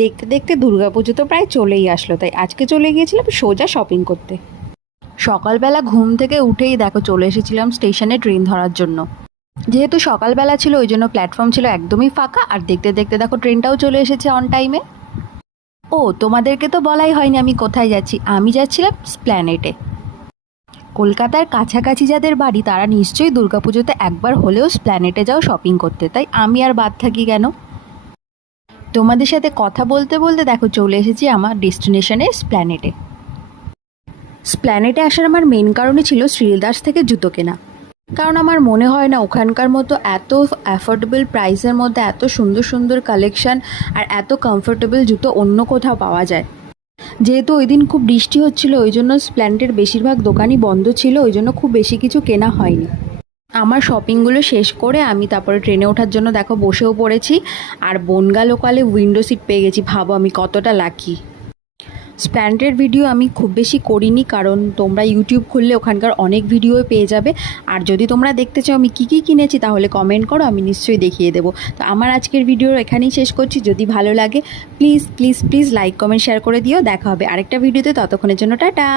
দেখতে দেখতে দুর্গাপুজো তো প্রায় চলেই আসলো, তাই আজকে চলে গিয়েছিলাম সোজা শপিং করতে। সকালবেলা ঘুম থেকে উঠেই দেখো চলে এসেছিলাম স্টেশনে ট্রেন ধরার জন্য। যেহেতু সকালবেলা ছিল ওই জন্য প্ল্যাটফর্ম ছিল একদমই ফাঁকা, আর দেখতে দেখতে দেখো ট্রেনটাও চলে এসেছে অন টাইমে। ও তোমাদেরকে তো বলাই হয়নি আমি কোথায় যাচ্ছি। আমি যাচ্ছিলাম স্প্ল্যানেটে। কলকাতার কাছাকাছি যাদের বাড়ি তারা নিশ্চয়ই দুর্গাপুজোতে একবার হলেও স্প্ল্যানেটে যাও শপিং করতে, তাই আমি আর বাদ থাকি কেন। তোমাদের সাথে কথা বলতে বলতে দেখো চলে এসেছি আমার ডেস্টিনেশনে স্প্ল্যানেটে। স্প্ল্যানেটে আসার আমার মেন কারণই ছিল শ্রীদাস থেকে জুতো কেনা। কারণ আমার মনে হয় না ওখানকার মতো এত অ্যাফোর্ডেবল প্রাইসের মধ্যে এত সুন্দর সুন্দর কালেকশন আর এত কমফোর্টেবল জুতো অন্য কোথাও পাওয়া যায়। যেহেতু ওই দিন খুব বৃষ্টি হচ্ছিল ওই জন্য স্প্ল্যানেটের বেশিরভাগ দোকানই বন্ধ ছিল, ওই জন্য খুব বেশি কিছু কেনা হয়নি। আমার শপিংগুলো শেষ করে আমি তারপরে ট্রেনে ওঠার জন্য দেখো বসেও পড়েছি, আর বনগা লোকালে উইন্ডো সিট পেয়ে গেছি। ভাবো আমি কতটা লাকি। স্প্ল্যানেটের ভিডিও আমি খুব বেশি করিনি, কারণ তোমরা ইউটিউব খুললে ওখানকার অনেক ভিডিও পেয়ে যাবে। আর যদি তোমরা দেখতে চাও আমি কী কী কিনেছি তাহলে কমেন্ট করো, আমি নিশ্চয়ই দেখিয়ে দেবো। তো আমার আজকের ভিডিও এখানেই শেষ করছি। যদি ভালো লাগে please please please like comment share করে দিও। দেখা হবে আরেকটা ভিডিওতে, ততক্ষণের জন্য টাটা।